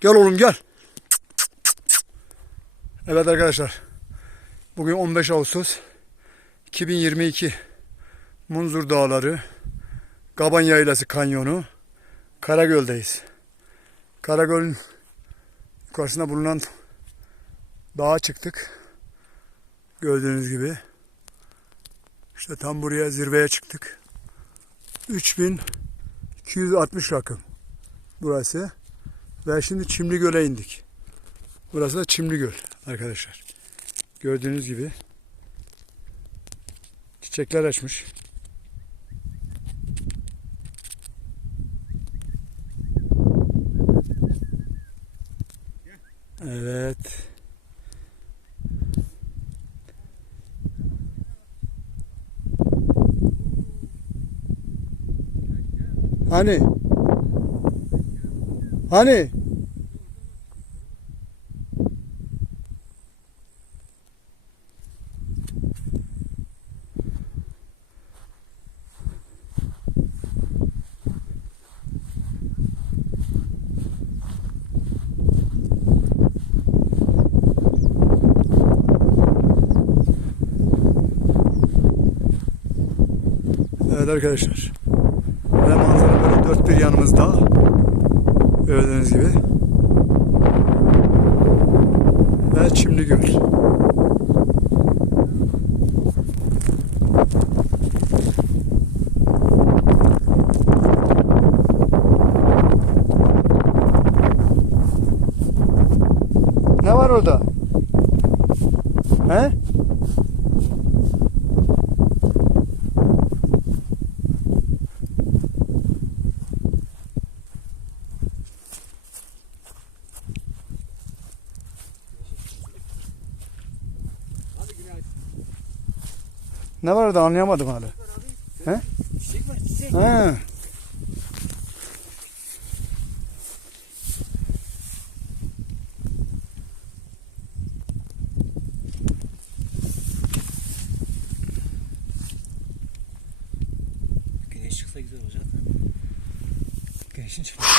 Gel oğlum gel. Evet arkadaşlar. Bugün 15 Ağustos 2022. Munzur Dağları, Gaban Yaylası Kanyonu, Karagöl'deyiz. Karagöl'ün yukarısında bulunan dağa çıktık. Gördüğünüz gibi. İşte tam buraya zirveye çıktık. 3260 rakım burası. Ve şimdi Çimli Göl'e indik. Burası da Çimli Göl arkadaşlar. Gördüğünüz gibi çiçekler açmış. Evet. Hani? Hani? Evet arkadaşlar. Ve manzara böyle dört bir yanımızda. Gördüğünüz gibi. Ve Çimli Göl. Ne var orada? He? Ne var orada anlayamadım hala. Çiçek. He. Güneş çıksa güzel olacak. Güneşin çıkması.